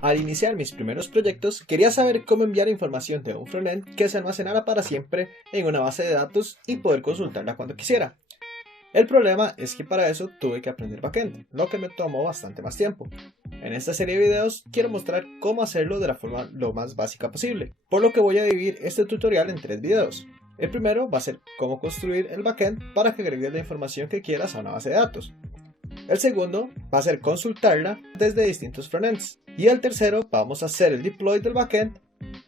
Al iniciar mis primeros proyectos, quería saber cómo enviar información de un frontend que se almacenara para siempre en una base de datos y poder consultarla cuando quisiera. El problema es que para eso tuve que aprender backend, lo que me tomó bastante más tiempo. En esta serie de videos quiero mostrar cómo hacerlo de la forma lo más básica posible, por lo que voy a dividir este tutorial en 3 videos. El primero va a ser cómo construir el backend para que agregues la información que quieras a una base de datos. El segundo va a ser consultarla desde distintos frontends. Y el tercero vamos a hacer el deploy del backend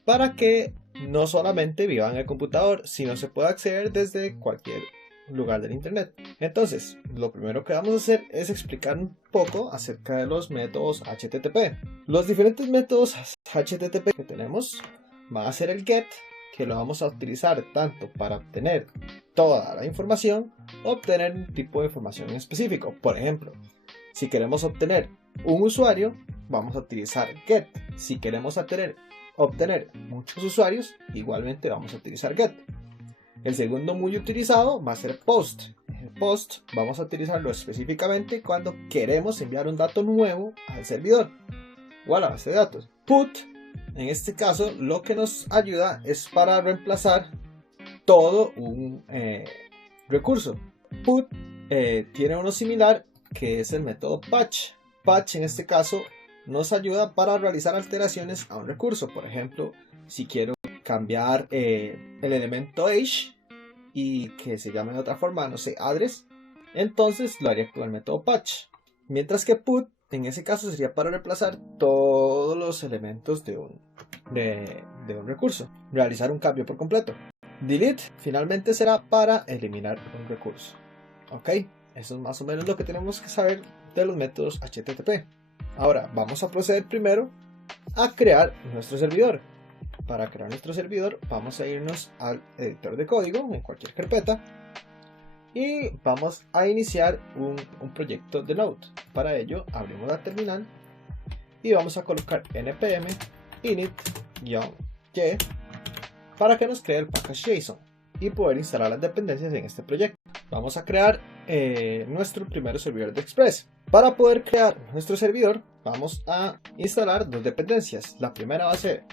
para que no solamente viva en el computador, sino se pueda acceder desde cualquier lugar del internet. Entonces, lo primero que vamos a hacer es explicar un poco acerca de los métodos HTTP. Los diferentes métodos HTTP que tenemos van a ser el GET, que lo vamos a utilizar tanto para obtener toda la información o obtener un tipo de información en específico. Por ejemplo, si queremos obtener un usuario, vamos a utilizar GET. Si queremos obtener muchos usuarios, igualmente vamos a utilizar GET. El segundo muy utilizado va a ser POST. El POST vamos a utilizarlo específicamente cuando queremos enviar un dato nuevo al servidor o a la base de datos. PUT, en este caso, lo que nos ayuda es para reemplazar todo un recurso. PUT tiene uno similar que es el método patch. Patch en este caso nos ayuda para realizar alteraciones a un recurso. Por ejemplo, si quiero cambiar el elemento age y que se llame de otra forma, no sé, address, entonces lo haría con el método patch. Mientras que put en ese caso sería para reemplazar todos los elementos de un recurso, realizar un cambio por completo. Delete finalmente será para eliminar un recurso. Ok, eso es más o menos lo que tenemos que saber de los métodos HTTP. Ahora vamos a proceder primero a crear nuestro servidor. Para crear nuestro servidor vamos a irnos al editor de código en cualquier carpeta y vamos a iniciar un proyecto de Node. Para ello abrimos la terminal y vamos a colocar npm init-y para que nos cree el package JSON y poder instalar las dependencias en este proyecto. Vamos a crear nuestro primer servidor de Express. Para poder crear nuestro servidor vamos a instalar dos dependencias. La primera va a ser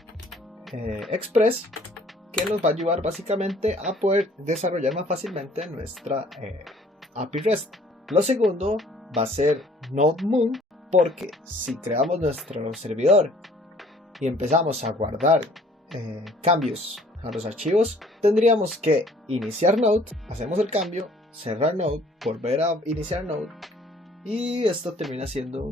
Express, que nos va a ayudar básicamente a poder desarrollar más fácilmente nuestra API REST. Lo segundo va a ser NodeMoon, porque si creamos nuestro servidor y empezamos a guardar cambios a los archivos, tendríamos que iniciar Node, hacemos el cambio, cerrar Node, volver a iniciar Node, y esto termina siendo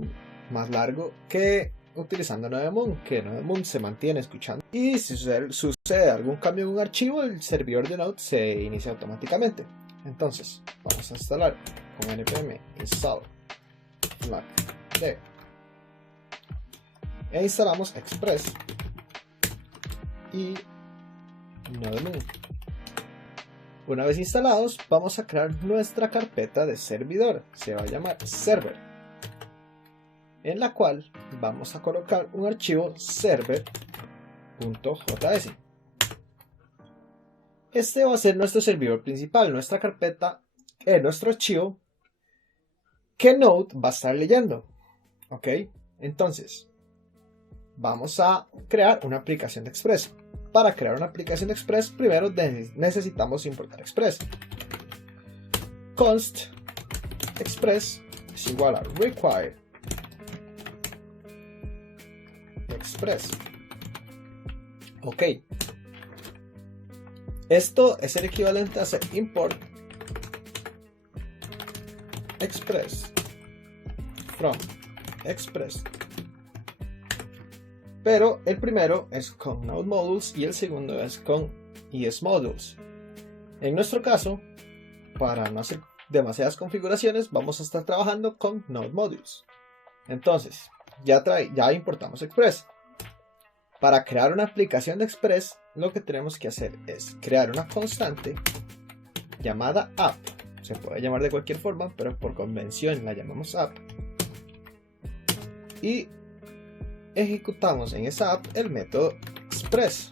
más largo que utilizando NodeMoon, que NodeMoon se mantiene escuchando y si sucede algún cambio en un archivo, el servidor de Node se inicia automáticamente. Entonces vamos a instalar con npm install flag e instalamos Express y NodeMoon. Una vez instalados, vamos a crear nuestra carpeta de servidor, se va a llamar server, en la cual vamos a colocar un archivo server.js. Este va a ser nuestro servidor principal, nuestra carpeta, nuestro archivo que Node va a estar leyendo. Ok, entonces vamos a crear una aplicación de Express. Para crear una aplicación de Express, primero necesitamos importar Express. Const Express es igual a require Express. Ok, esto es el equivalente a hacer import Express from Express, pero el primero es con Node Modules y el segundo es con ES Modules. En nuestro caso, para no hacer demasiadas configuraciones, vamos a estar trabajando con Node Modules. Entonces, ya importamos Express. Para crear una aplicación de Express, lo que tenemos que hacer es crear una constante llamada app. Se puede llamar de cualquier forma, pero por convención la llamamos app. Y ejecutamos en esa app el método Express.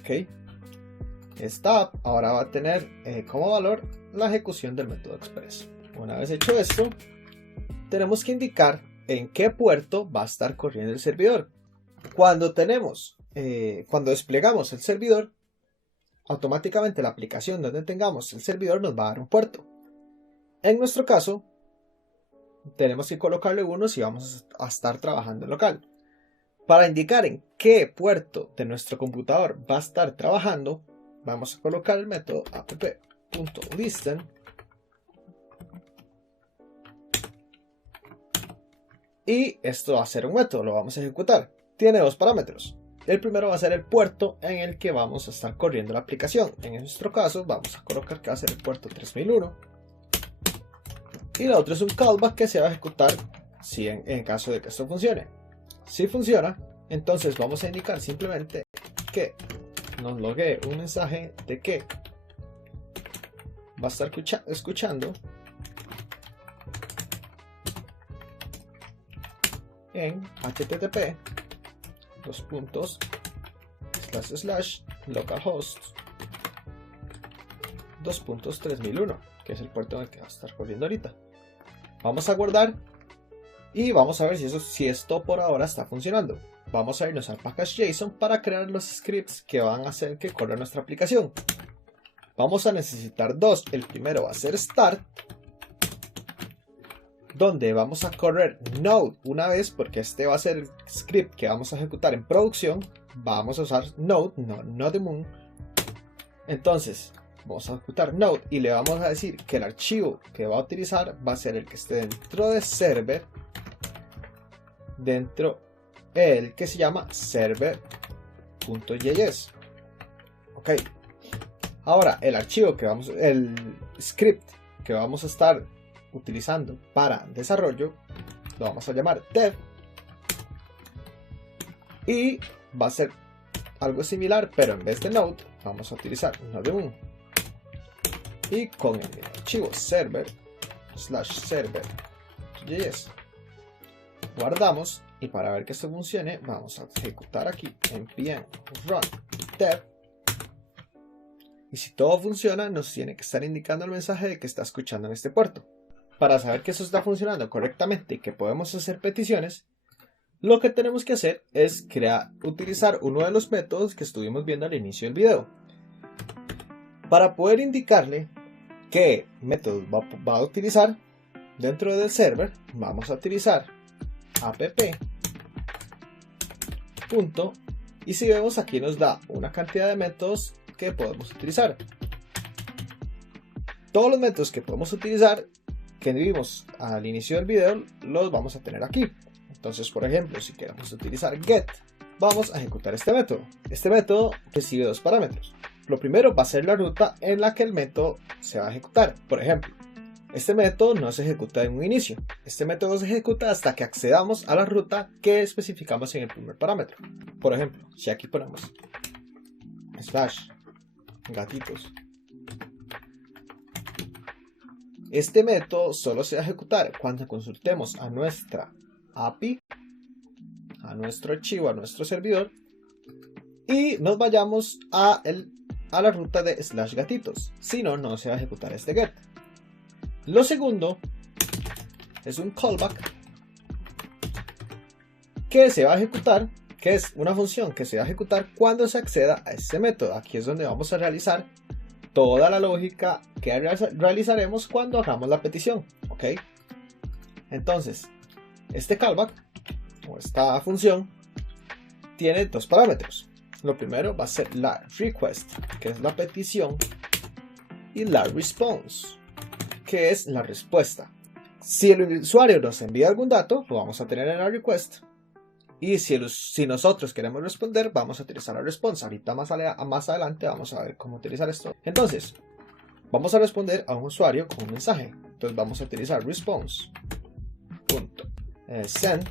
Ok. Esta app ahora va a tener como valor la ejecución del método Express. Una vez hecho esto, tenemos que indicar en qué puerto va a estar corriendo el servidor. Cuando desplegamos el servidor, automáticamente la aplicación donde tengamos el servidor nos va a dar un puerto. En nuestro caso, tenemos que colocarle uno si vamos a estar trabajando en local. Para indicar en qué puerto de nuestro computador va a estar trabajando, vamos a colocar el método app.listen y esto va a ser un método, lo vamos a ejecutar. Tiene dos parámetros. El primero va a ser el puerto en el que vamos a estar corriendo la aplicación. En nuestro caso vamos a colocar que va a ser el puerto 3001. Y el otro es un callback que se va a ejecutar si en caso de que esto funcione. Si funciona, entonces vamos a indicar simplemente que nos loguee un mensaje de que va a estar escuchando en http //localhost 2.3001, que es el puerto en el que va a estar corriendo ahorita. Vamos a guardar y vamos a ver si esto por ahora está funcionando. Vamos a irnos al package.json para crear los scripts que van a hacer que corra nuestra aplicación. Vamos a necesitar dos. El primero va a ser start, donde vamos a correr node una vez, porque este va a ser el script que vamos a ejecutar en producción. Vamos a usar node, no the moon. Entonces vamos a ejecutar node y le vamos a decir que el archivo que va a utilizar va a ser el que esté dentro de server, dentro el que se llama server.js. Ok, ahora el script que vamos a estar utilizando para desarrollo lo vamos a llamar dev y va a ser algo similar, pero en vez de node vamos a utilizar node1 y con el archivo server/server.js guardamos. Y para ver que esto funcione, vamos a ejecutar aquí npm run dev. Y si todo funciona, nos tiene que estar indicando el mensaje de que está escuchando en este puerto. Para saber que eso está funcionando correctamente y que podemos hacer peticiones, lo que tenemos que hacer es utilizar uno de los métodos que estuvimos viendo al inicio del video. Para poder indicarle qué método va a utilizar dentro del server, vamos a utilizar app. Y si vemos aquí nos da una cantidad de métodos que podemos utilizar. Todos los métodos que podemos utilizar que vimos al inicio del video los vamos a tener aquí. Entonces, por ejemplo, si queremos utilizar get, vamos a ejecutar este método. Este método recibe dos parámetros. Lo primero va a ser la ruta en la que el método se va a ejecutar. Por ejemplo, este método no se ejecuta en un inicio. Este método se ejecuta hasta que accedamos a la ruta que especificamos en el primer parámetro. Por ejemplo, si aquí ponemos /gatitos, este método solo se va a ejecutar cuando consultemos a nuestra API, a nuestro archivo, a nuestro servidor y nos vayamos a la ruta de /gatitos. Si no, no se va a ejecutar este get. Lo segundo es un callback que se va a ejecutar, que es una función que se va a ejecutar cuando se acceda a este método. Aquí es donde vamos a realizar toda la lógica que realizaremos cuando hagamos la petición. ¿Ok? Entonces, este callback o esta función tiene dos parámetros. Lo primero va a ser la request, que es la petición, y la response, que es la respuesta. Si el usuario nos envía algún dato, lo vamos a tener en la request. Y si nosotros queremos responder, vamos a utilizar la response. Ahorita más adelante vamos a ver cómo utilizar esto. Entonces, vamos a responder a un usuario con un mensaje. Entonces vamos a utilizar response.send.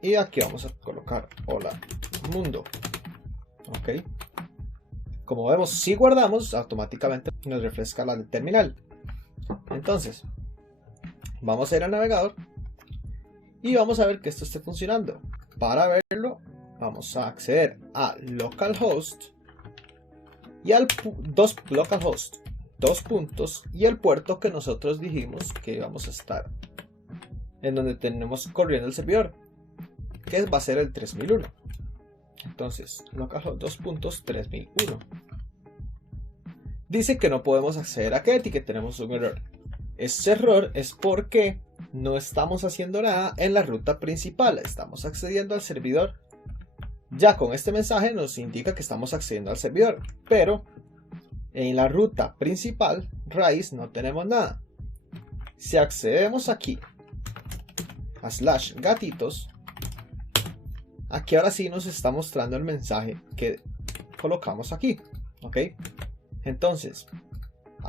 Y aquí vamos a colocar hola mundo. Ok. Como vemos, si guardamos, automáticamente nos refresca la terminal. Entonces, vamos a ir al navegador y vamos a ver que esto esté funcionando. Para verlo, vamos a acceder a localhost y al localhost, dos puntos, y el puerto que nosotros dijimos que íbamos a estar en donde tenemos corriendo el servidor, que va a ser el 3001. Entonces, localhost 2.3001. Dice que no podemos acceder a Get y que tenemos un error. Este error es porque no estamos haciendo nada en la ruta principal, estamos accediendo al servidor. Ya con este mensaje nos indica que estamos accediendo al servidor, pero en la ruta principal, raíz, no tenemos nada. Si accedemos aquí a /gatitos, aquí ahora sí nos está mostrando el mensaje que colocamos aquí, ¿ok? Entonces,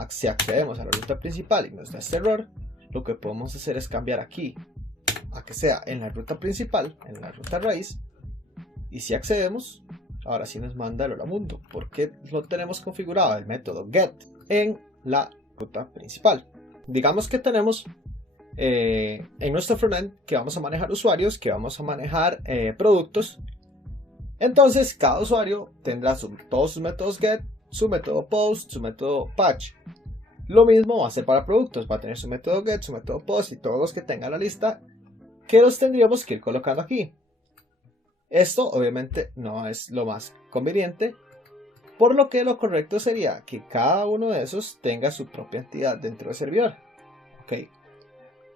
si accedemos a la ruta principal y nos da este error, lo que podemos hacer es cambiar aquí a que sea en la ruta principal, en la ruta raíz, y si accedemos, ahora sí nos manda el hola mundo, porque lo tenemos configurado el método get en la ruta principal. Digamos que tenemos en nuestro frontend que vamos a manejar usuarios, que vamos a manejar productos. Entonces cada usuario tendrá todos sus métodos get, su método post, su método patch. Lo mismo va a ser para productos, va a tener su método get, su método post y todos los que tengan la lista, que los tendríamos que ir colocando aquí. Esto obviamente no es lo más conveniente, por lo que lo correcto sería que cada uno de esos tenga su propia entidad dentro del servidor. Ok.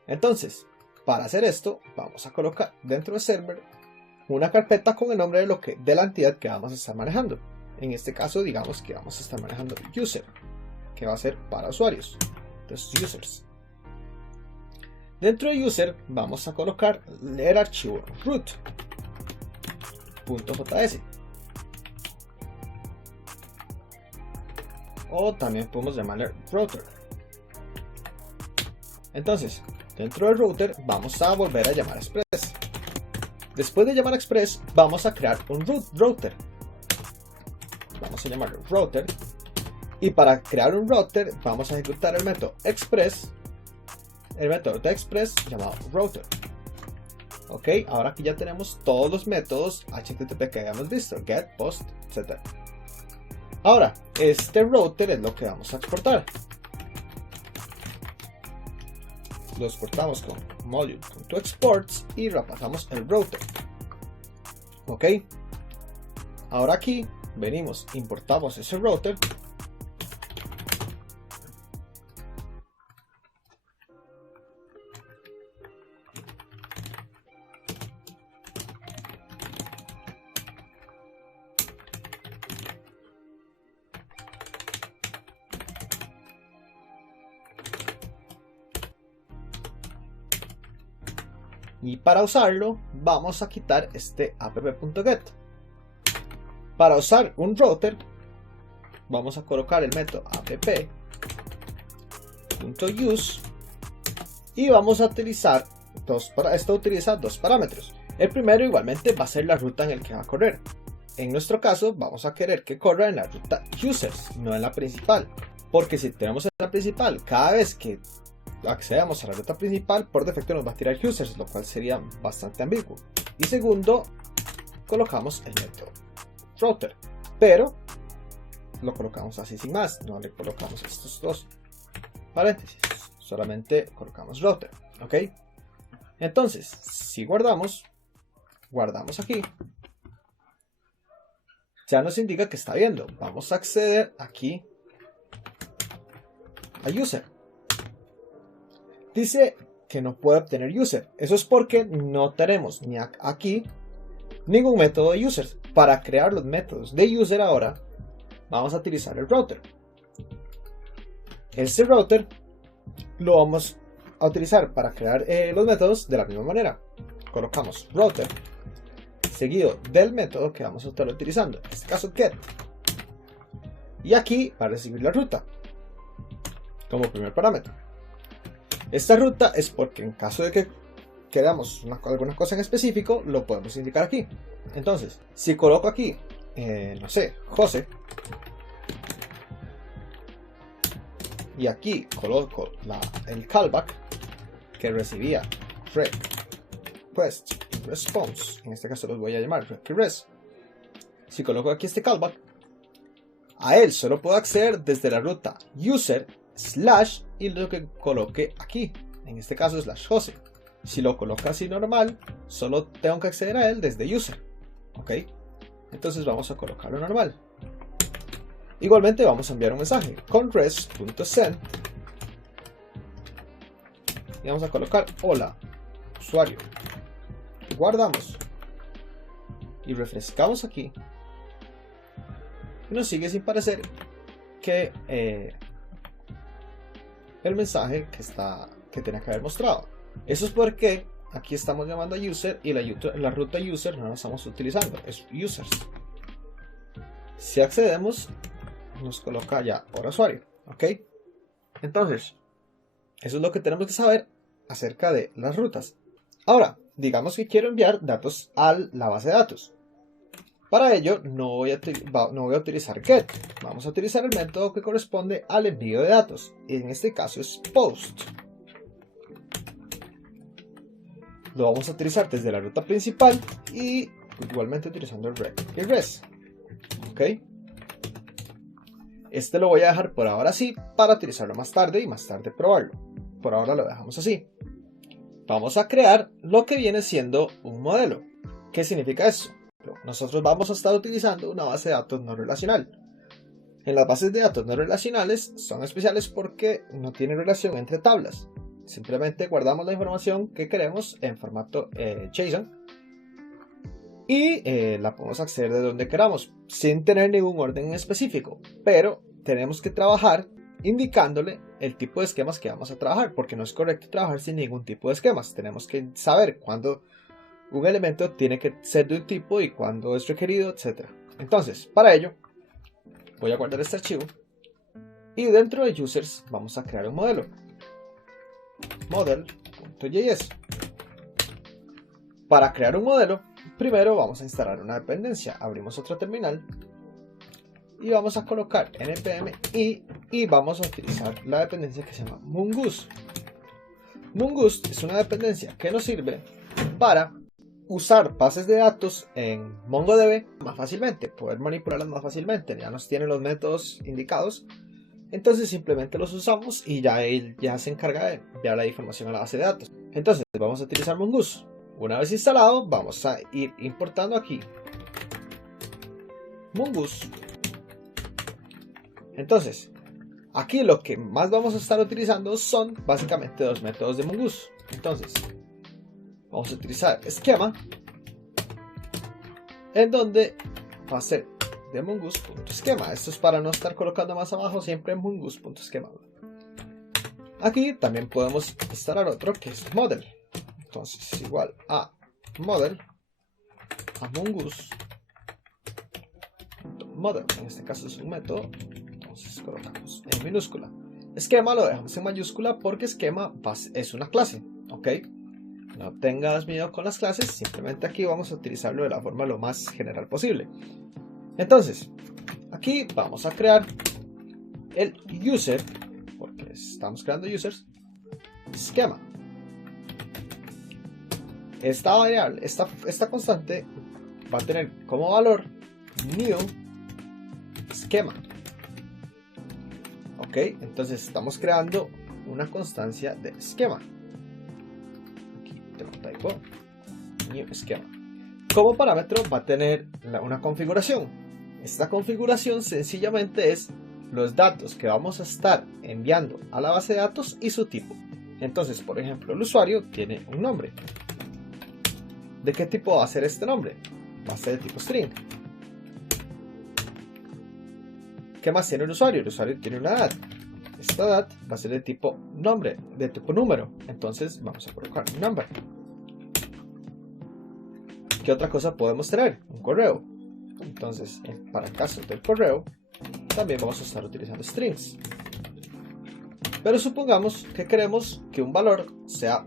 Entonces, para hacer esto, vamos a colocar dentro del server una carpeta con el nombre de la entidad que vamos a estar manejando. En este caso, digamos que vamos a estar manejando user, que va a ser para usuarios. Entonces, users. Dentro de user, vamos a colocar el archivo root.js. O también podemos llamarle router. Entonces, dentro del router vamos a volver a llamar a express. Después de llamar a express, vamos a crear un router. Vamos a llamarlo router. Y para crear un router, vamos a ejecutar el método express. El método de express llamado router. Ok, ahora aquí ya tenemos todos los métodos HTTP que habíamos visto: get, post, etc. Ahora, este router es lo que vamos a exportar. Lo exportamos con module.exports y repasamos el router. Ok, ahora aquí venimos, importamos ese router. Y para usarlo, vamos a quitar este app.get. Para usar un router, vamos a colocar el método app.use y vamos a utilizar esto utiliza dos parámetros. El primero igualmente va a ser la ruta en el que va a correr. En nuestro caso, vamos a querer que corra en la ruta users, no en la principal. Porque si tenemos en la principal, cada vez que accedamos a la ruta principal, por defecto nos va a tirar users, lo cual sería bastante ambiguo. Y segundo, colocamos el método router, pero lo colocamos así sin más, no le colocamos estos dos paréntesis, solamente colocamos router. Ok, entonces si guardamos aquí, ya nos indica que está viendo. Vamos a acceder aquí a user. Dice que no puede obtener user. Eso es porque no tenemos ni aquí ningún método de users. Para crear los métodos de user ahora vamos a utilizar el router. Este router lo vamos a utilizar para crear los métodos de la misma manera. Colocamos router seguido del método que vamos a estar utilizando, en este caso get. Y aquí va a recibir la ruta como primer parámetro. Esta ruta es porque en caso de que queramos alguna cosa en específico, lo podemos indicar aquí. Entonces, si coloco aquí, no sé, José, y aquí coloco el callback que recibía request y response, en este caso los voy a llamar request. Si coloco aquí este callback, a él solo puedo acceder desde la ruta user / y lo que coloque aquí, en este caso /Jose. Si lo coloca así normal, solo tengo que acceder a él desde user. ¿Ok? Entonces vamos a colocarlo normal. Igualmente vamos a enviar un mensaje con res.send y vamos a colocar hola usuario. Guardamos y refrescamos aquí y nos sigue sin parecer que el mensaje que tenía que haber mostrado. Eso es porque aquí estamos llamando a user y la ruta user no la estamos utilizando, es users. Si accedemos, nos coloca ya por usuario. ¿Ok? Entonces, eso es lo que tenemos que saber acerca de las rutas. Ahora, digamos que quiero enviar datos a la base de datos. Para ello, no voy a utilizar get. Vamos a utilizar el método que corresponde al envío de datos. Y en este caso es post. Lo vamos a utilizar desde la ruta principal y igualmente utilizando el rec y res. ¿Ok? Este lo voy a dejar por ahora así para utilizarlo más tarde y más tarde probarlo. Por ahora lo dejamos así. Vamos a crear lo que viene siendo un modelo. ¿Qué significa eso? Nosotros vamos a estar utilizando una base de datos no relacional. En las bases de datos no relacionales son especiales porque no tienen relación entre tablas. Simplemente guardamos la información que queremos en formato JSON y la podemos acceder de donde queramos sin tener ningún orden en específico, pero tenemos que trabajar indicándole el tipo de esquemas que vamos a trabajar, porque no es correcto trabajar sin ningún tipo de esquemas. Tenemos que saber cuándo un elemento tiene que ser de un tipo y cuándo es requerido, etc. Entonces, para ello voy a guardar este archivo y dentro de users vamos a crear un modelo model.js. Para crear un modelo, primero vamos a instalar una dependencia. Abrimos otra terminal y vamos a colocar npm y vamos a utilizar la dependencia que se llama Mongoose. Mongoose es una dependencia que nos sirve para usar bases de datos en MongoDB más fácilmente, poder manipularlas más fácilmente. Ya nos tiene los métodos indicados, entonces simplemente los usamos y ya él ya se encarga de enviar la información a la base de datos. Entonces vamos a utilizar Mongoose. Una vez instalado, vamos a ir importando aquí Mongoose. Entonces, aquí lo que más vamos a estar utilizando son básicamente dos métodos de Mongoose. Entonces, vamos a utilizar esquema, en donde va a ser de mongoose.esquema. Esto es para no estar colocando más abajo, siempre mongoose.esquema. Aquí también podemos instalar otro que es model. Entonces, igual a model a mongoose model. En este caso es un método. Entonces colocamos en minúscula. Esquema lo dejamos en mayúscula porque esquema es una clase. ¿Ok? No tengas miedo con las clases, simplemente aquí vamos a utilizarlo de la forma lo más general posible. Entonces, aquí vamos a crear el user, porque estamos creando users, esquema. Esta variable, esta constante va a tener como valor new esquema. Ok, entonces estamos creando una constancia de esquema. Typo new esquema. Como parámetro va a tener una configuración. Esta configuración sencillamente es los datos que vamos a estar enviando a la base de datos y su tipo. Entonces, por ejemplo, el usuario tiene un nombre. ¿De qué tipo va a ser este nombre? Va a ser de tipo string. ¿Qué más tiene el usuario? El usuario tiene una edad. Esta edad va a ser de tipo nombre, de tipo número. Entonces vamos a colocar number. ¿Qué otra cosa podemos tener? Un correo. Entonces, para el caso del correo, también vamos a estar utilizando strings. Pero supongamos que queremos que un valor sea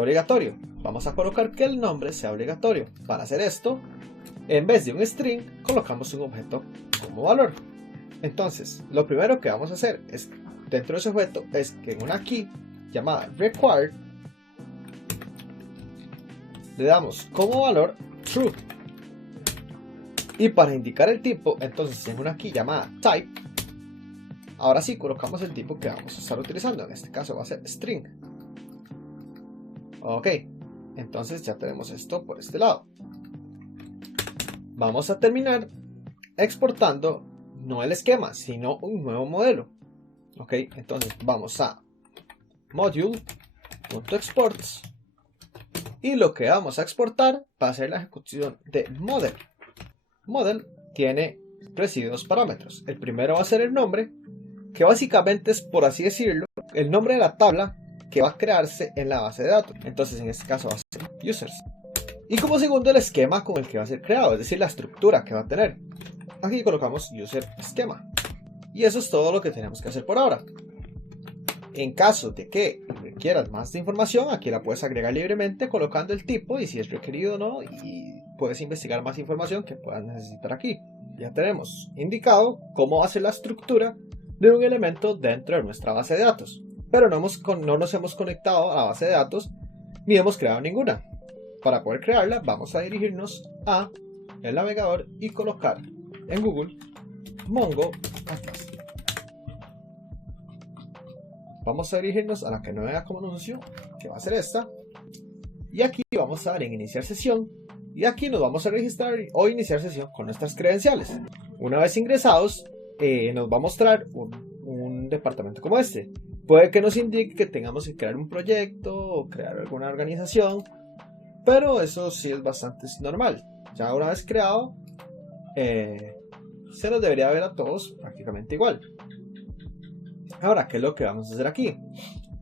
obligatorio. Vamos a colocar que el nombre sea obligatorio. Para hacer esto, en vez de un string, colocamos un objeto como valor. Entonces, lo primero que vamos a hacer es, dentro de ese objeto, es que en una key llamada required, le damos como valor true. Y para indicar el tipo, entonces en una key llamada type, ahora sí colocamos el tipo que vamos a estar utilizando. En este caso va a ser string. Ok, entonces ya tenemos esto por este lado. Vamos a terminar exportando no el esquema, sino un nuevo modelo. Ok, entonces vamos a module.exports y lo que vamos a exportar va a ser la ejecución de model. Model tiene dos parámetros. El primero va a ser el nombre, que básicamente es, por así decirlo, el nombre de la tabla que va a crearse en la base de datos. Entonces en este caso va a ser users. Y como segundo, el esquema con el que va a ser creado, es decir, la estructura que va a tener. Aquí colocamos user esquema. Y eso es todo lo que tenemos que hacer por ahora. En caso de que requieras más de información, aquí la puedes agregar libremente colocando el tipo y si es requerido o no, y puedes investigar más información que puedas necesitar aquí. Ya tenemos indicado cómo va a ser la estructura de un elemento dentro de nuestra base de datos, pero no nos hemos conectado a la base de datos ni hemos creado ninguna. Para poder crearla vamos a dirigirnos a el navegador y colocar en Google Mongo Atlas. Vamos a dirigirnos a la que no vea como anuncio, que va a ser esta, y aquí vamos a dar en iniciar sesión y aquí nos vamos a registrar o iniciar sesión con nuestras credenciales. Una vez ingresados nos va a mostrar un departamento como este. Puede que nos indique que tengamos que crear un proyecto o crear alguna organización, pero eso sí es bastante normal. Ya una vez creado se nos debería ver a todos prácticamente igual. Ahora, ¿qué es lo que vamos a hacer aquí?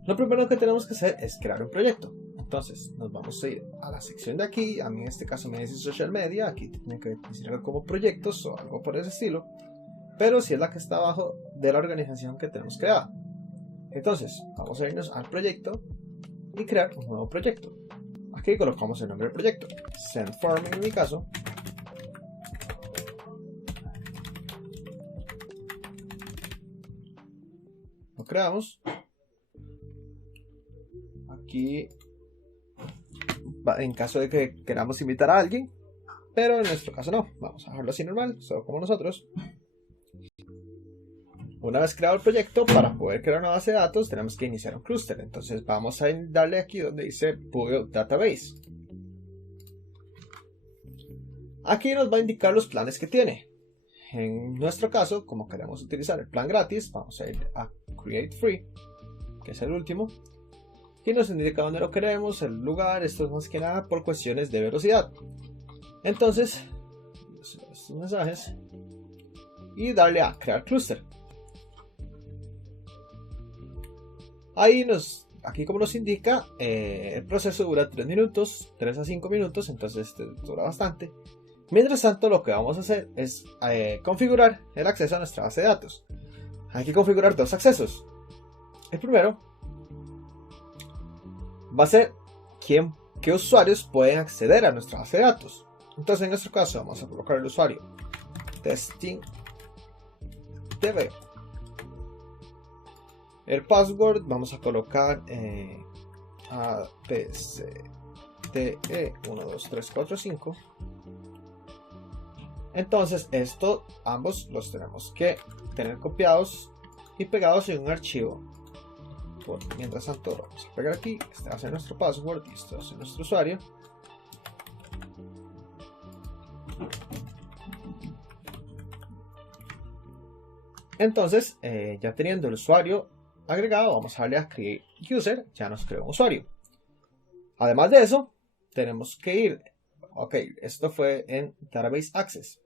Lo primero que tenemos que hacer es crear un proyecto. Entonces nos vamos a ir a la sección de aquí. A mí en este caso me dice social media. Aquí tiene que decir algo como proyectos o algo por ese estilo, pero si es la que está abajo de la organización que tenemos creada. Entonces vamos a irnos al proyecto y crear un nuevo proyecto. Aquí colocamos el nombre del proyecto, SendForm en mi caso. Lo creamos. Aquí, en caso de que queramos invitar a alguien, pero en nuestro caso no. Vamos a dejarlo así normal, solo como nosotros. Una vez creado el proyecto, para poder crear una base de datos tenemos que iniciar un clúster. Entonces vamos a darle aquí donde dice Build Database. Aquí nos va a indicar los planes que tiene. En nuestro caso, como queremos utilizar el plan gratis, vamos a ir a Create Free, que es el último, y nos indica dónde lo queremos, el lugar. Esto es más que nada por cuestiones de velocidad. Entonces, estos mensajes y darle a crear clúster. Ahí aquí como nos indica, el proceso dura 3 minutos, 3 a 5 minutos, entonces dura bastante. Mientras tanto, lo que vamos a hacer es configurar el acceso a nuestra base de datos. Hay que configurar dos accesos. El primero va a ser qué usuarios pueden acceder a nuestra base de datos. Entonces en nuestro caso vamos a colocar el usuario testing TV. El password vamos a colocar ABCDE12345. Entonces ambos los tenemos que tener copiados y pegados en un archivo. Mientras tanto lo vamos a pegar aquí. Este va a ser nuestro password y este va a ser nuestro usuario. Entonces ya teniendo el usuario agregado, vamos a darle a Create User. Ya nos creó un usuario. Además de eso, tenemos que ir. Ok, esto fue en Database Access.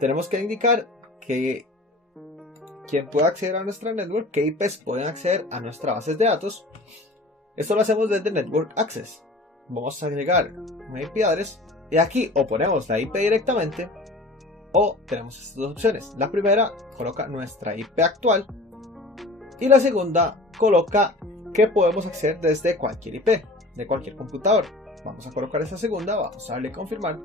Tenemos que indicar que quien pueda acceder a nuestra network, qué IPs pueden acceder a nuestra base de datos. Esto lo hacemos desde Network Access. Vamos a agregar una IP address y aquí o ponemos la IP directamente o tenemos estas dos opciones. La primera coloca nuestra IP actual y la segunda coloca que podemos acceder desde cualquier IP, de cualquier computador. Vamos a colocar esa segunda, vamos a darle a confirmar.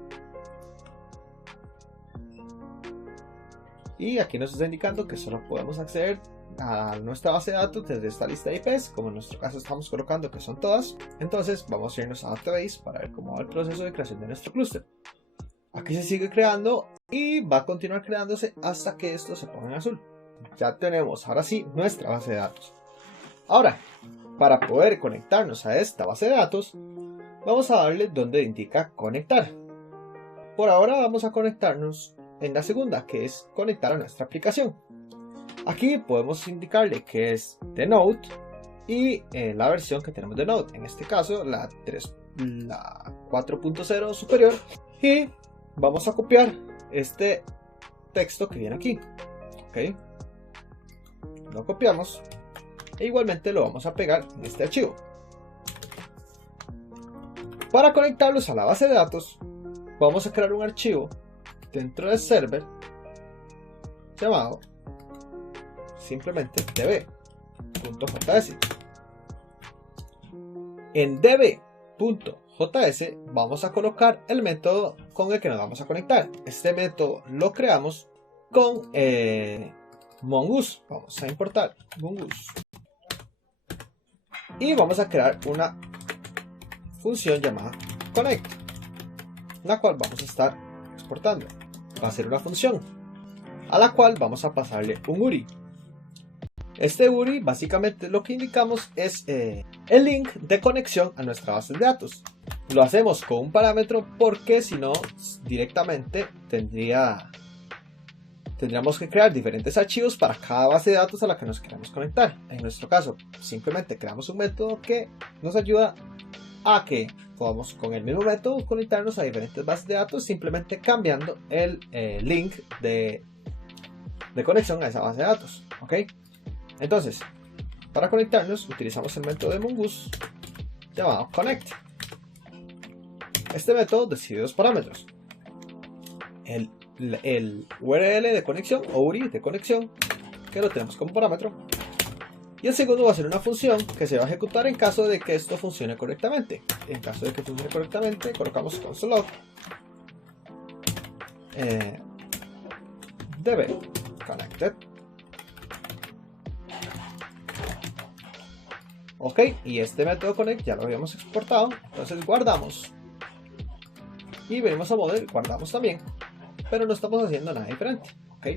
Y aquí nos está indicando que solo podemos acceder a nuestra base de datos desde esta lista de IPs, como en nuestro caso estamos colocando que son todas. Entonces vamos a irnos a Database para ver cómo va el proceso de creación de nuestro clúster. Aquí se sigue creando y va a continuar creándose hasta que esto se ponga en azul. Ya tenemos ahora sí nuestra base de datos. Ahora, Para poder conectarnos a esta base de datos, vamos a darle donde indica conectar. Por ahora vamos a conectarnos en la segunda, que es conectar a nuestra aplicación. Aquí podemos indicarle que es de Node y la versión que tenemos de Node, en este caso la 4.0 superior, y vamos a copiar este texto que viene aquí. Ok, lo copiamos e igualmente lo vamos a pegar en este archivo. Para conectarlos a la base de datos, vamos a crear un archivo dentro del server llamado simplemente db.js. En db.js vamos a colocar el método con el que nos vamos a conectar. Este método lo creamos con Mongoose. Vamos a importar Mongoose y vamos a crear una función llamada connect, la cual vamos a estar exportando. Va a ser una función a la cual vamos a pasarle un URI. Este URI básicamente lo que indicamos es el link de conexión a nuestra base de datos. Lo hacemos con un parámetro porque si no directamente tendríamos que crear diferentes archivos para cada base de datos a la que nos queramos conectar. En nuestro caso simplemente creamos un método que nos ayuda a que podamos con el mismo método conectarnos a diferentes bases de datos, simplemente cambiando el link de conexión a esa base de datos. ¿Ok? Entonces, para conectarnos utilizamos el método de Mongoose llamado connect. Este método decide dos parámetros: el URL de conexión o URI de conexión, que lo tenemos como parámetro, y el segundo va a ser una función que se va a ejecutar en caso de que esto funcione correctamente. En caso de que funcione correctamente, colocamos console log db connected. Ok, y este método connect ya lo habíamos exportado, entonces guardamos y venimos a model, guardamos también, pero no estamos haciendo nada diferente. Ok,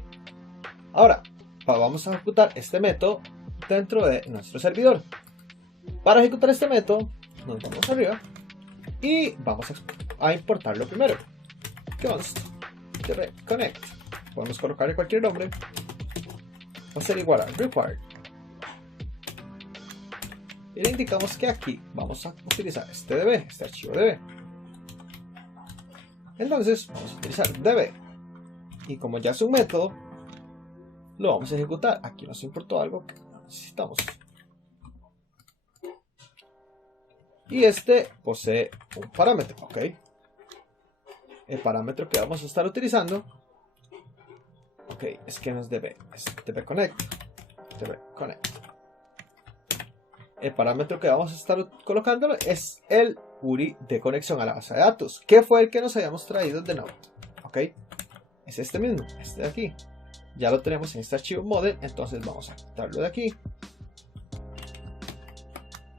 ahora vamos a ejecutar este método dentro de nuestro servidor. Para ejecutar este método nos vamos arriba y vamos a importarlo primero. Const connect, podemos colocarle cualquier nombre, va a ser igual a required, y le indicamos que aquí vamos a utilizar este db, este archivo db. Entonces vamos a utilizar db, y como ya es un método, lo vamos a ejecutar. Aquí nos importó algo que necesitamos, y este posee un parámetro. Ok, el parámetro que vamos a estar utilizando, ok, es que no es db, es db connect. El parámetro que vamos a estar colocando es el URI de conexión a la base de datos, que fue el que nos habíamos traído de Node. Ok, es este mismo, este de aquí. Ya lo tenemos en este archivo model, entonces vamos a quitarlo de aquí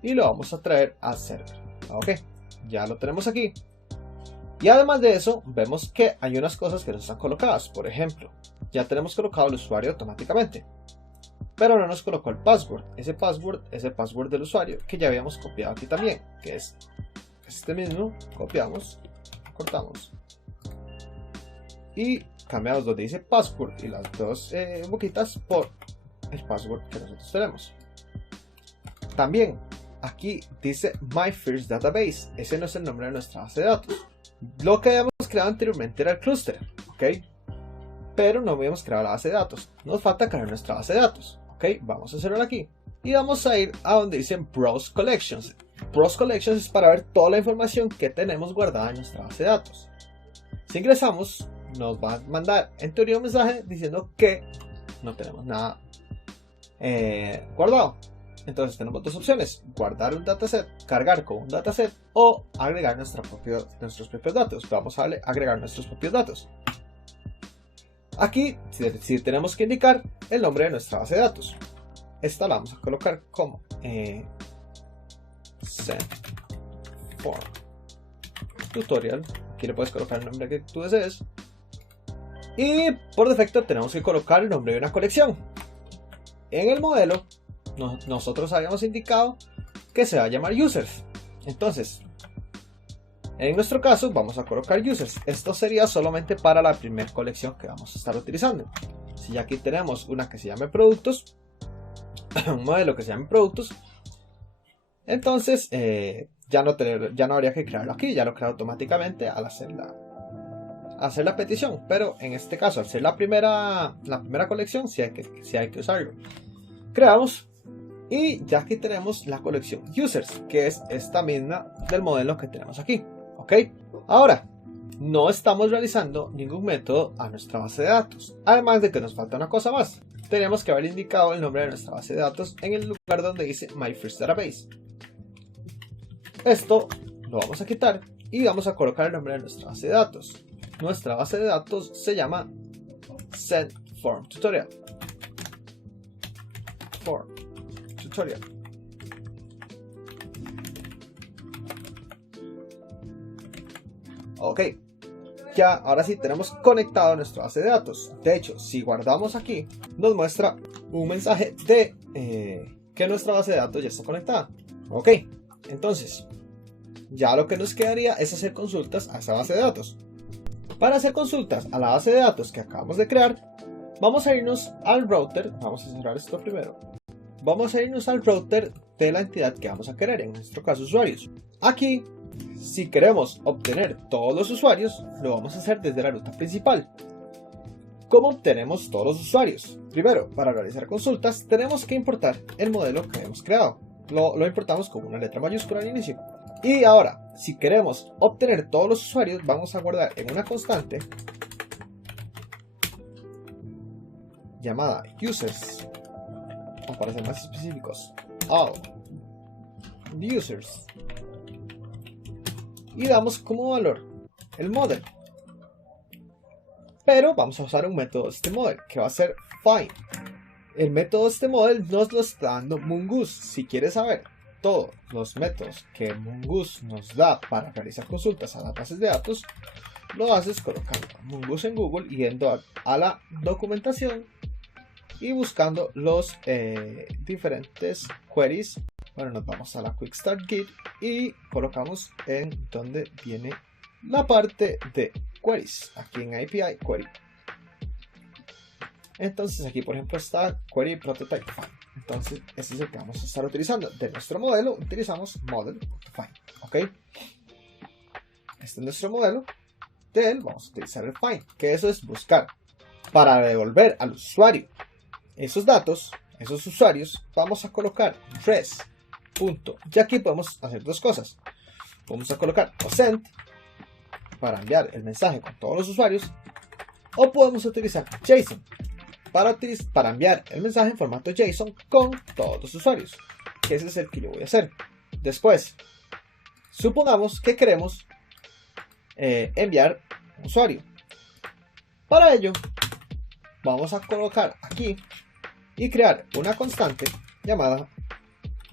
y lo vamos a traer al server. Ok, ya lo tenemos aquí. Y además de eso, vemos que hay unas cosas que no están colocadas. Por ejemplo, ya tenemos colocado el usuario automáticamente, pero no nos colocó el password. Ese password es el password del usuario que ya habíamos copiado aquí también, que es este mismo. Copiamos, cortamos y cambiamos donde dice password y las dos boquitas por el password que nosotros tenemos. También aquí dice My First Database. Ese no es el nombre de nuestra base de datos. Lo que habíamos creado anteriormente era el clúster, ¿ok? Pero no habíamos creado la base de datos. Nos falta crear nuestra base de datos. Ok, vamos a hacerlo aquí. Y vamos a ir a donde dicen Browse Collections. Browse Collections es para ver toda la información que tenemos guardada en nuestra base de datos. Si ingresamos, nos va a mandar en teoría un mensaje diciendo que no tenemos nada guardado. Entonces tenemos dos opciones: guardar un dataset, cargar con un dataset, o agregar nuestros propios datos. Vamos a darle agregar nuestros propios datos. Aquí sí tenemos que indicar el nombre de nuestra base de datos. Esta la vamos a colocar como send form tutorial. Aquí le puedes colocar el nombre que tú desees. Y por defecto tenemos que colocar el nombre de una colección. En el modelo nosotros habíamos indicado que se va a llamar users. Entonces, en nuestro caso vamos a colocar users. Esto sería solamente para la primera colección que vamos a estar utilizando. Si ya aquí tenemos una que se llame productos, un modelo que se llame productos, entonces ya no habría que crearlo aquí, ya lo crea automáticamente al hacer la petición. Pero en este caso, al ser la primera colección, sí hay que usarlo. Creamos y ya aquí tenemos la colección users, que es esta misma del modelo que tenemos aquí. Ok, ahora no estamos realizando ningún método a nuestra base de datos, además de que nos falta una cosa más. Tenemos que haber indicado el nombre de nuestra base de datos en el lugar donde dice My First Database. Esto lo vamos a quitar y vamos a colocar el nombre de nuestra base de datos. Nuestra base de datos se llama SendFormTutorial. Ok, ya ahora sí tenemos conectado nuestra base de datos. De hecho, si guardamos aquí, nos muestra un mensaje de que nuestra base de datos ya está conectada. Ok, entonces ya lo que nos quedaría es hacer consultas a esa base de datos. Para hacer consultas a la base de datos que acabamos de crear, vamos a irnos al router. Vamos a cerrar esto primero. Vamos a irnos al router de la entidad que vamos a querer, en nuestro caso usuarios. Aquí, si queremos obtener todos los usuarios, lo vamos a hacer desde la ruta principal. ¿Cómo obtenemos todos los usuarios? Primero, para realizar consultas, tenemos que importar el modelo que hemos creado. Lo importamos con una letra mayúscula al inicio. Y ahora, si queremos obtener todos los usuarios, vamos a guardar en una constante llamada users, o para ser más específicos, all users, y damos como valor el model. Pero vamos a usar un método de este model que va a ser find. El método de este model nos lo está dando Mongoose. Si quieres saber todos los métodos que Mongoose nos da para realizar consultas a las bases de datos, lo haces colocando Mongoose en Google, yendo a la documentación y buscando los diferentes queries. Bueno, nos vamos a la Quick Start Guide y colocamos en donde viene la parte de queries, aquí en API Query. Entonces aquí por ejemplo está Query Prototype Find. Entonces este es el que vamos a estar utilizando. De nuestro modelo utilizamos model.find. Ok, este es nuestro modelo. De él vamos a utilizar el find, que eso es buscar. Para devolver al usuario esos datos, esos usuarios, vamos a colocar res. Y aquí podemos hacer dos cosas. Vamos a colocar send para enviar el mensaje con todos los usuarios, o podemos utilizar JSON para enviar el mensaje en formato JSON con todos los usuarios, que ese es el que yo voy a hacer. Después, supongamos que queremos enviar un usuario. Para ello, vamos a colocar aquí y crear una constante llamada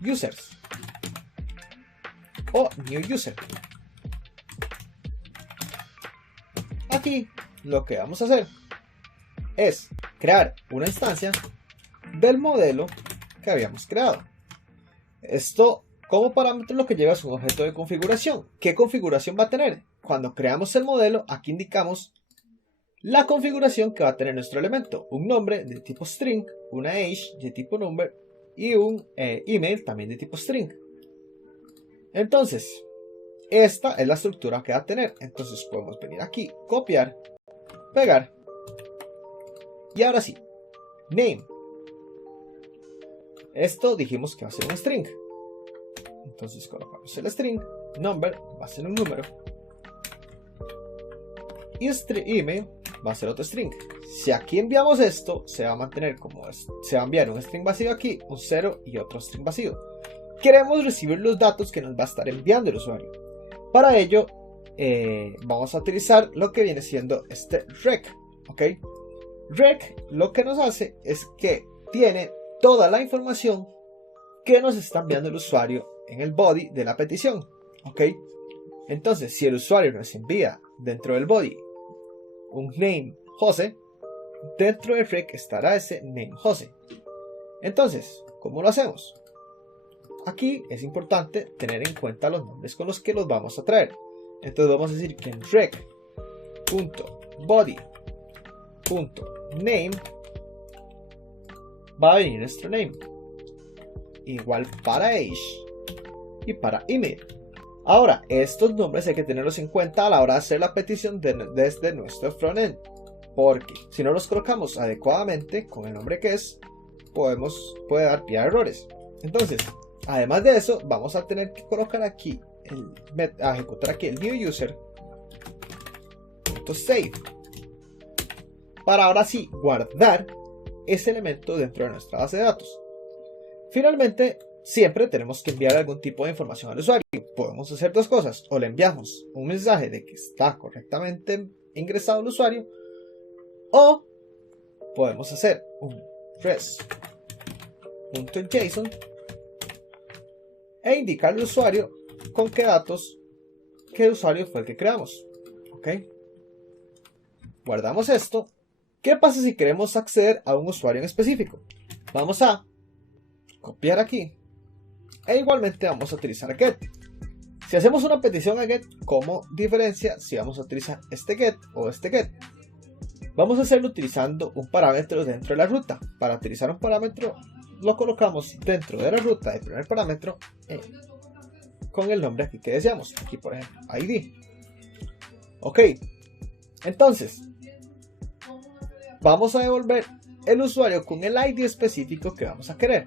users o new user. Aquí lo que vamos a hacer es crear una instancia del modelo que habíamos creado. Esto como parámetro lo que lleva es un objeto de configuración. ¿Qué configuración va a tener? Cuando creamos el modelo, aquí indicamos la configuración que va a tener nuestro elemento: un nombre de tipo string, una age de tipo number y un email también de tipo string. Entonces, esta es la estructura que va a tener. Entonces podemos venir aquí, copiar, pegar, y ahora sí, name. Esto dijimos que va a ser un string. Entonces colocamos el string, number va a ser un número, y email va a ser otro string. Si aquí enviamos esto, se va a mantener como es. Se va a enviar un string vacío aquí, un 0 y otro string vacío. Queremos recibir los datos que nos va a estar enviando el usuario. Para ello, vamos a utilizar lo que viene siendo este rec. ¿Ok? Rec lo que nos hace es que tiene toda la información que nos está enviando el usuario en el body de la petición. ¿Ok? Entonces, si el usuario nos envía dentro del body un name José, dentro del rec estará ese name José. Entonces, ¿cómo lo hacemos? aquí es importante tener en cuenta los nombres con los que los vamos a traer. Entonces vamos a decir que en rec.body.name va a venir nuestro name, igual para age y para email. Ahora, estos nombres hay que tenerlos en cuenta a la hora de hacer la petición desde nuestro frontend, porque si no los colocamos adecuadamente con el nombre que es, puede dar pie a errores. Entonces, además de eso, vamos a tener que colocar aquí, a ejecutar aquí el new user.save para ahora sí guardar ese elemento dentro de nuestra base de datos. Finalmente, siempre tenemos que enviar algún tipo de información al usuario. Podemos hacer dos cosas: o le enviamos un mensaje de que está correctamente ingresado el usuario, o podemos hacer un res.json e indicar al usuario con qué datos que el usuario fue el que creamos. ¿Ok? Guardamos esto. ¿Qué pasa si queremos acceder a un usuario en específico? Vamos a copiar aquí e igualmente vamos a utilizar get. Si hacemos una petición a get, ¿cómo diferencia si vamos a utilizar este get o este get? Vamos a hacerlo utilizando un parámetro dentro de la ruta. Para utilizar un parámetro, lo colocamos dentro de la ruta del primer parámetro con el nombre aquí que deseamos. Aquí, por ejemplo, ID. Ok, entonces vamos a devolver el usuario con el ID específico que vamos a querer.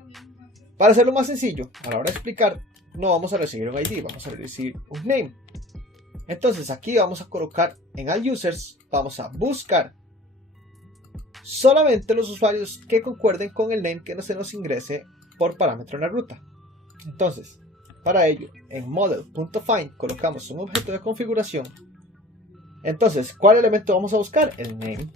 Para hacerlo más sencillo, a la hora de explicar, no vamos a recibir un ID, vamos a recibir un name. Entonces aquí vamos a colocar en all users, vamos a buscar solamente los usuarios que concuerden con el name que no se nos ingrese por parámetro en la ruta. Entonces, para ello, en model.find colocamos un objeto de configuración. Entonces, ¿cuál elemento vamos a buscar? El name.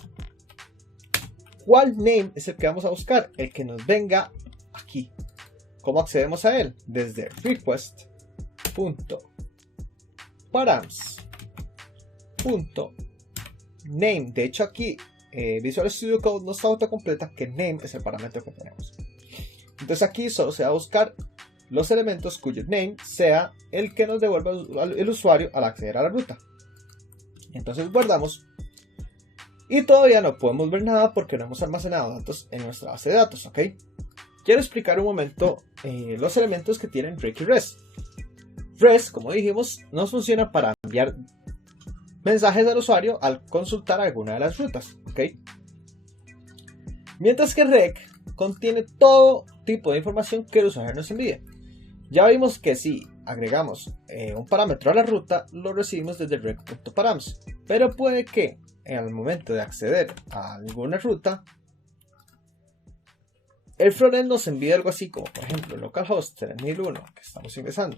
¿Cuál name es el que vamos a buscar? El que nos venga aquí. ¿Cómo accedemos a él? Desde request.params.name. De hecho aquí Visual Studio Code nos autocompleta que name es el parámetro que tenemos. Entonces aquí solo se va a buscar los elementos cuyo name sea el que nos devuelva el usuario al acceder a la ruta. Entonces guardamos. Y todavía no podemos ver nada porque no hemos almacenado datos en nuestra base de datos, ¿ok? Quiero explicar un momento los elementos que tienen rec y res. Res, como dijimos, nos funciona para enviar mensajes al usuario al consultar alguna de las rutas, ¿ok? Mientras que rec contiene todo tipo de información que el usuario nos envíe. Ya vimos que si agregamos un parámetro a la ruta, lo recibimos desde rec.params, pero puede que al momento de acceder a alguna ruta, el frontend nos envía algo así como, por ejemplo, localhost 3001 que estamos ingresando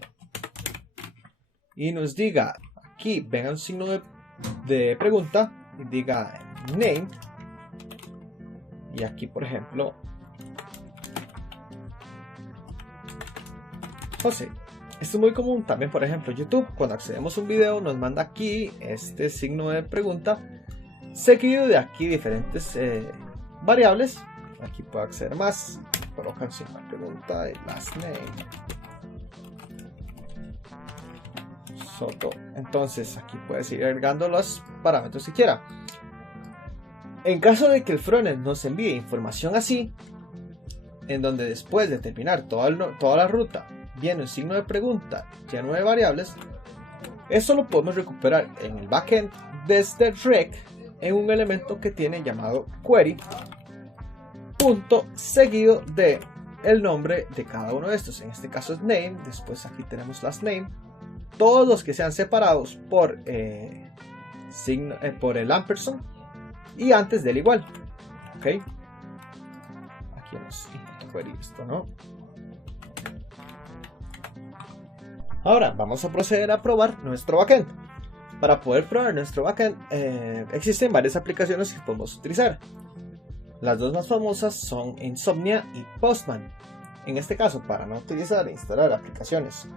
y nos diga aquí, venga un signo de pregunta y diga name, y aquí, por ejemplo, José. Esto es muy común también, por ejemplo, YouTube. Cuando accedemos a un video nos manda aquí este signo de pregunta seguido de aquí diferentes variables. Aquí puedo acceder más, colocan signo de pregunta y last name Soto. Entonces aquí puedes ir agregando los parámetros que quiera. En caso de que el frontend nos envíe información así, en donde después de terminar toda la ruta viene un signo de pregunta lleno de variables, eso lo podemos recuperar en el backend desde rec en un elemento que tiene llamado query, punto seguido de el nombre de cada uno de estos. En este caso es name, después aquí tenemos last name, todos los que sean separados por el ampersand y antes del igual. Ok, aquí hemos intentado query esto, ¿no? Ahora vamos a proceder a probar nuestro backend. Para poder probar nuestro backend existen varias aplicaciones que podemos utilizar. Las dos más famosas son Insomnia y Postman. En este caso, para no utilizar e instalar aplicaciones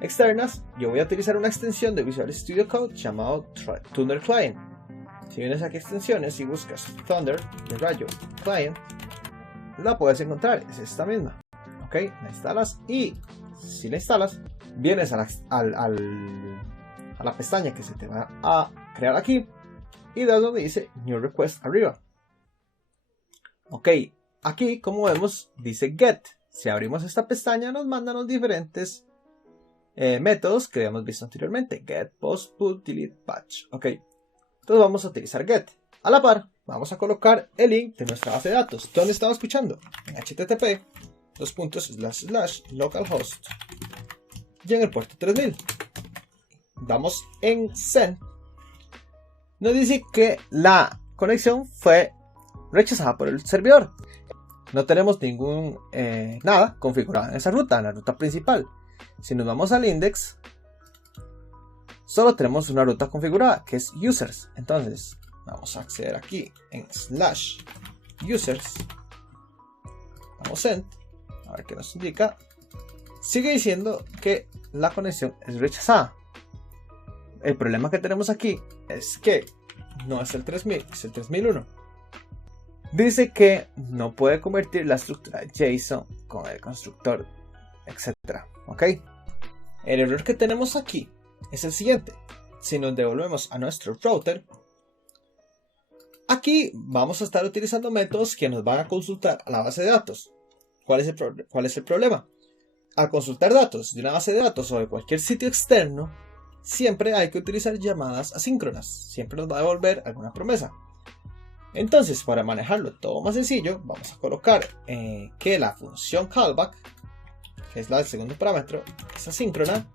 externas, yo voy a utilizar una extensión de Visual Studio Code llamado Thunder Client. Si vienes aquí a extensiones y buscas Thunder de rayo Client, la puedes encontrar, es esta misma. ok, la instalas y si la instalas, vienes a la pestaña que se te va a crear aquí y das donde dice New Request arriba. Ok, aquí como vemos dice Get. Si abrimos esta pestaña nos mandan los diferentes métodos que habíamos visto anteriormente. Get, Post, Put, Delete, Patch. Ok, entonces vamos a utilizar Get. A la par, vamos a colocar el link de nuestra base de datos. ¿Dónde estaba escuchando? En http://localhost y en el puerto 3000. Damos en Send. Nos dice que la conexión fue rechazada por el servidor. No tenemos ningún nada configurado en esa ruta, en la ruta principal. Si nos vamos al index, solo tenemos una ruta configurada que es users. Entonces vamos a acceder aquí en /users. Damos send. A ver qué nos indica. Sigue diciendo que la conexión es rechazada. El problema que tenemos aquí es que no es el 3000, es el 3001. Dice que no puede convertir la estructura JSON con el constructor, etc. ¿Ok? El error que tenemos aquí es el siguiente. Si nos devolvemos a nuestro router, aquí vamos a estar utilizando métodos que nos van a consultar a la base de datos. ¿Cuál es el problema? Al consultar datos de una base de datos o de cualquier sitio externo, siempre hay que utilizar llamadas asíncronas. Siempre nos va a devolver alguna promesa. Entonces, para manejarlo todo más sencillo, vamos a colocar que la función callback, que es la del segundo parámetro, es asíncrona.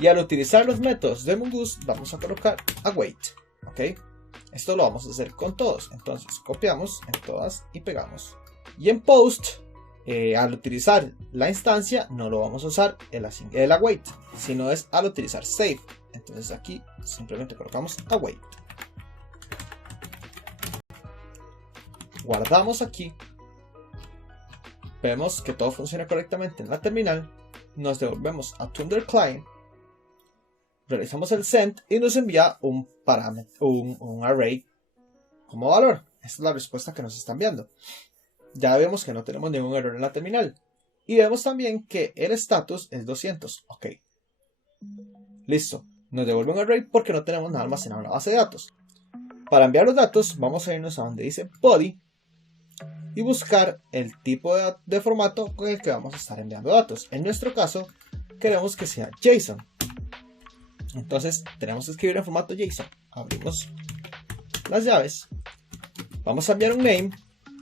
Y al utilizar los métodos de Mongoose, vamos a colocar await. ¿Ok? Esto lo vamos a hacer con todos. Entonces, copiamos en todas y pegamos. Y en post, al utilizar la instancia, no lo vamos a usar el await, sino es al utilizar save. Entonces aquí simplemente colocamos await. Guardamos aquí. Vemos que todo funciona correctamente en la terminal. Nos devolvemos a Thunder Client. Realizamos el send y nos envía un parámetro, un array como valor. Esta es la respuesta que nos está enviando. Ya vemos que no tenemos ningún error en la terminal. Y vemos también que el status es 200. Ok. Listo. Nos devuelve un array porque no tenemos nada almacenado en la base de datos. Para enviar los datos vamos a irnos a donde dice body y buscar el tipo de formato con el que vamos a estar enviando datos. En nuestro caso queremos que sea JSON. Entonces tenemos que escribir en formato JSON. Abrimos las llaves. Vamos a enviar un name.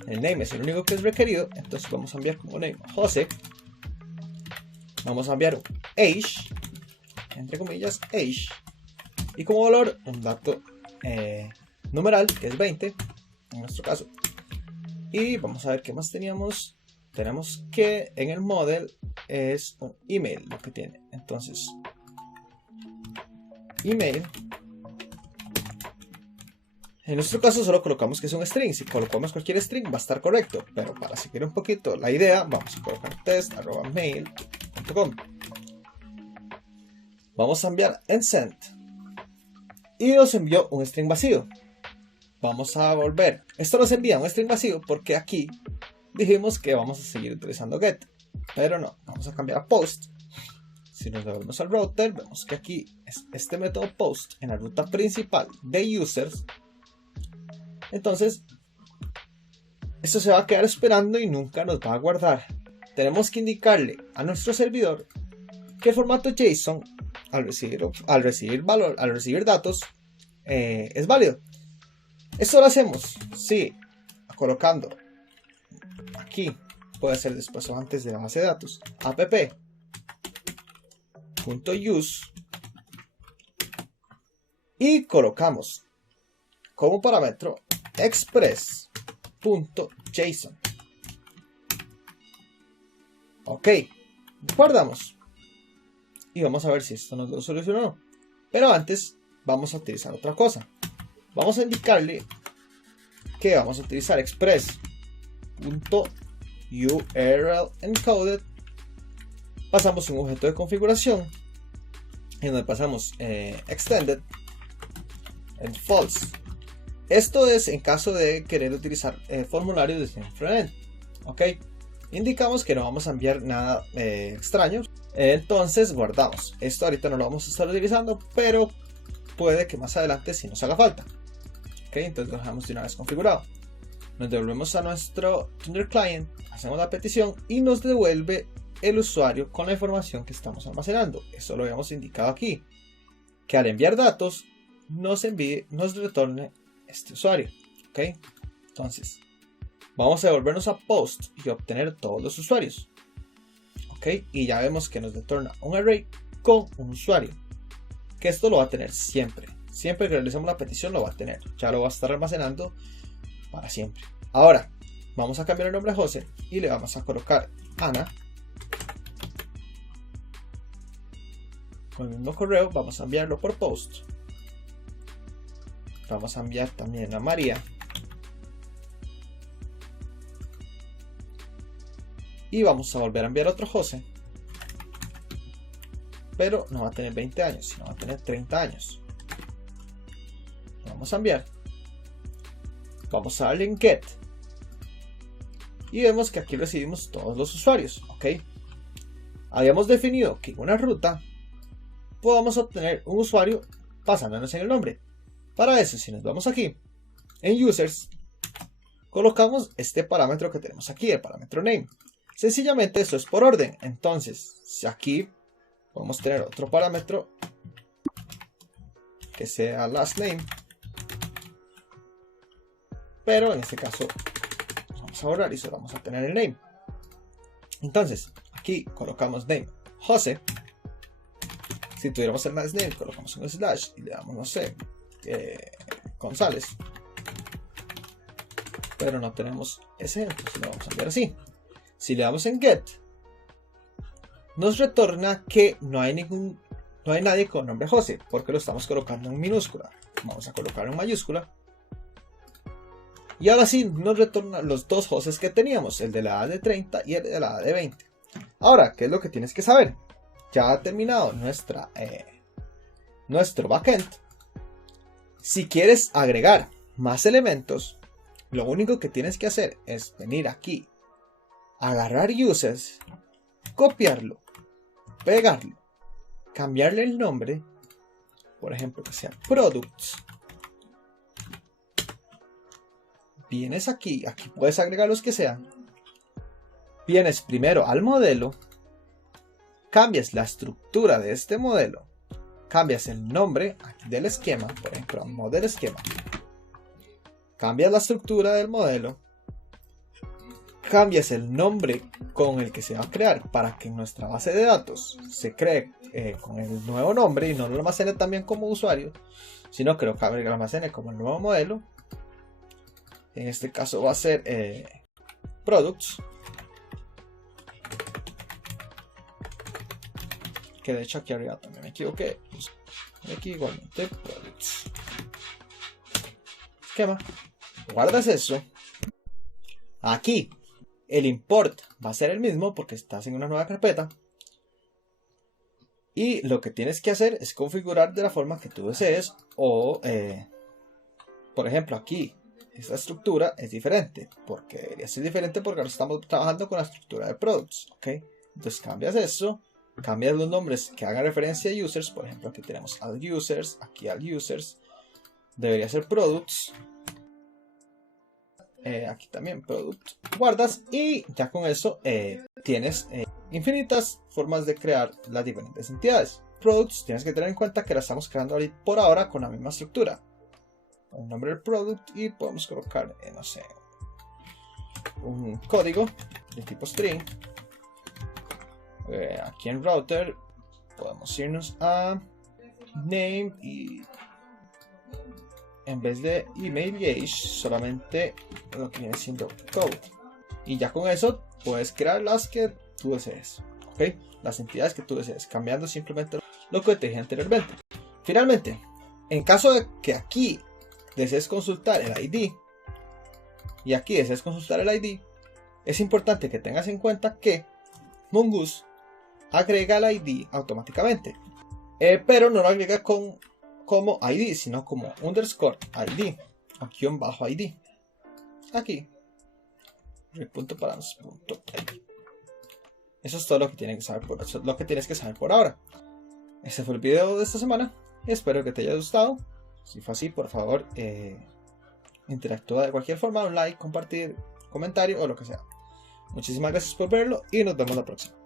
El name es el único que es requerido. Entonces vamos a enviar como name José. Vamos a enviar un age, entre comillas age, y como valor un dato numeral que es 20 en nuestro caso. Y vamos a ver qué más teníamos. Tenemos que en el model es un email lo que tiene. Entonces email, en nuestro caso solo colocamos que es un string. Si colocamos cualquier string va a estar correcto, pero para seguir un poquito la idea vamos a colocar test@mail.com. Vamos a enviar en send y nos envió un string vacío. Vamos a volver. Esto nos envía un string vacío porque aquí dijimos que vamos a seguir utilizando get, pero no, vamos a cambiar a post. Si nos devolvemos al router, vemos que aquí es este método post en la ruta principal de users. Entonces, esto se va a quedar esperando y nunca nos va a guardar. Tenemos que indicarle a nuestro servidor que el formato JSON al recibir datos es válido. Esto lo hacemos, sí, colocando aquí, puede ser después o antes de la base de datos, app.use y colocamos como parámetro express.json. Ok, guardamos y vamos a ver si esto nos lo soluciona o no. Pero antes vamos a utilizar otra cosa. Vamos a indicarle que vamos a utilizar express.url_encoded. Pasamos un objeto de configuración en donde pasamos extended en false. Esto es en caso de querer utilizar formularios desde un frontend. Ok, indicamos que no vamos a enviar nada extraño. Entonces guardamos. Esto ahorita no lo vamos a estar utilizando, pero puede que más adelante sí nos haga falta. Ok, entonces lo dejamos de una vez configurado. Nos devolvemos a nuestro Thunder Client, hacemos la petición y nos devuelve el usuario con la información que estamos almacenando. Eso lo habíamos indicado aquí, que al enviar datos nos retorne este usuario. Ok, entonces vamos a devolvernos a post y obtener todos los usuarios. Ok, y ya vemos que nos retorna un array con un usuario, que esto lo va a tener siempre. Siempre que realicemos la petición lo va a tener, ya lo va a estar almacenando para siempre. Ahora vamos a cambiar el nombre a José y le vamos a colocar Ana. Con el mismo correo vamos a enviarlo por post. Vamos a enviar también a María. Y vamos a volver a enviar otro José. Pero no va a tener 20 años, sino va a tener 30 años. Lo vamos a enviar. Vamos a darle en get. Y vemos que aquí recibimos todos los usuarios. Ok. Habíamos definido que en una ruta podamos obtener un usuario basándonos en el nombre. Para eso, si nos vamos aquí en users, colocamos este parámetro que tenemos aquí, el parámetro name. Sencillamente esto es por orden. Entonces, si aquí podemos tener otro parámetro que sea last name, pero en este caso vamos a borrar y solo vamos a tener el name. Entonces, aquí colocamos name José. Si tuviéramos el last name, colocamos un slash y le damos, no sé, González. Pero no tenemos ese, entonces lo vamos a enviar así. Si le damos en get, nos retorna que no hay nadie con nombre José, porque lo estamos colocando en minúscula. Vamos a colocarlo en mayúscula. Y ahora sí nos retorna los dos Josés que teníamos, el de la edad de 30 y el de la edad de 20. Ahora, ¿qué es lo que tienes que saber? Ya ha terminado nuestro backend. Si quieres agregar más elementos, lo único que tienes que hacer es venir aquí, agarrar users, copiarlo, pegarlo, cambiarle el nombre, por ejemplo que sea products. Vienes aquí puedes agregar los que sean. Vienes primero al modelo, cambias la estructura de este modelo, cambias el nombre aquí del esquema, por ejemplo, model esquema. Cambias la estructura del modelo, cambias el nombre con el que se va a crear para que en nuestra base de datos se cree con el nuevo nombre y no lo almacene también como usuario, sino que lo almacene como el nuevo modelo. En este caso va a ser products, que de hecho aquí arriba también me equivoqué. Aquí igualmente products. Esquema. Guardas eso. Aquí el import va a ser el mismo porque estás en una nueva carpeta. Y lo que tienes que hacer es configurar de la forma que tú desees. O, por ejemplo, aquí esta estructura es diferente. Porque debería ser diferente porque ahora estamos trabajando con la estructura de products. ¿Ok? Entonces cambias eso. Cambias los nombres que hagan referencia a users. Por ejemplo, aquí tenemos al users. Aquí al users. Debería ser products. Aquí también products. Guardas y ya con eso tienes infinitas formas de crear las diferentes entidades. Products tienes que tener en cuenta que la estamos creando ahorita por ahora con la misma estructura. El nombre del product y podemos colocar, no sé, un código de tipo string. Aquí en router podemos irnos a name y en vez de email y age solamente lo que viene siendo code. Y ya con eso puedes crear las que tú desees, ¿ok? Las entidades que tú desees, cambiando simplemente lo que te dije anteriormente. Finalmente, en caso de que aquí desees consultar el ID y aquí desees consultar el ID, es importante que tengas en cuenta que Mongoose agrega el ID automáticamente, pero no lo agrega como ID, sino como underscore ID, aquí un bajo ID, aquí. read.params.play. Eso es todo lo que tienes que saber por ahora. Este fue el video de esta semana. Espero que te haya gustado. Si fue así, por favor, interactúa de cualquier forma, un like, compartir, comentario o lo que sea. Muchísimas gracias por verlo y nos vemos la próxima.